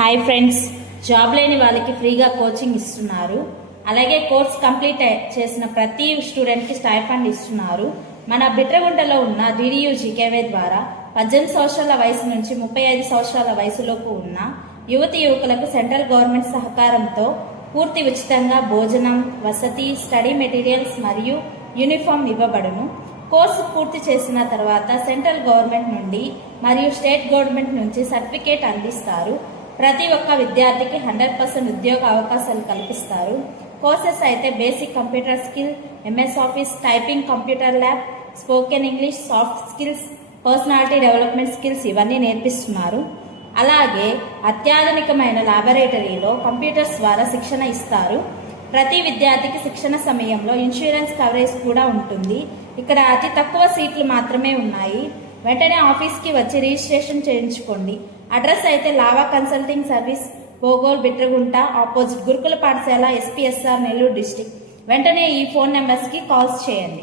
Hi friends, job లేని వాళ్ళకి ఫ్రీగా కోచింగ్ ఇస్తున్నారు. అలాగే కోర్స్ కంప్లీట్ చేసిన ప్రతి స్టూడెంట్కి స్టైఫండ్ ఇస్తున్నారు. మన బిట్రగుంటలో ఉన్న DDU-GKY ద్వారా 18 సంవత్సరాల వయసు నుంచి 35 సంవత్సరాల వయసులోపు ఉన్న యువతి యువకులకు సెంట్రల్ గవర్నమెంట్ సహకారంతో పూర్తి ఉచితంగా భోజనం, వసతి, స్టడీ మెటీరియల్స్ మరియు యూనిఫామ్ ఇవ్వబడును. కోర్సు పూర్తి చేసిన తర్వాత సెంట్రల్ గవర్నమెంట్ నుండి మరియు స్టేట్ గవర్నమెంట్ నుంచి సర్టిఫికేట్ అందిస్తారు. ప్రతి ఒక్క విద్యార్థికి 100% ఉద్యోగ అవకాశాలు కల్పిస్తారు. కోర్సెస్ అయితే basic computer skill, MS office, typing, computer lab, spoken English, soft skills, personality development skills ఇవన్నీ నేర్పిస్తున్నారు. అలాగే అత్యాధునికమైన లాబొరేటరీలో కంప్యూటర్స్ ద్వారా శిక్షణ ఇస్తారు. ప్రతి విద్యార్థికి శిక్షణ సమయంలో ఇన్సూరెన్స్ కవరేజ్ కూడా ఉంటుంది. ఇక్కడ అతి తక్కువ సీట్లు మాత్రమే ఉన్నాయి. వెంటనే ఆఫీస్కి వచ్చి రిజిస్ట్రేషన్ చేయించుకోండి. అడ్రస్ అయితే Lava consulting service, Bogole, Bitragunta, opposite గురుకుల పాఠశాల, SPSR, నెల్లూరు డిస్టిక్. వెంటనే ఈ ఫోన్ నెంబర్స్కి కాల్స్ చేయండి.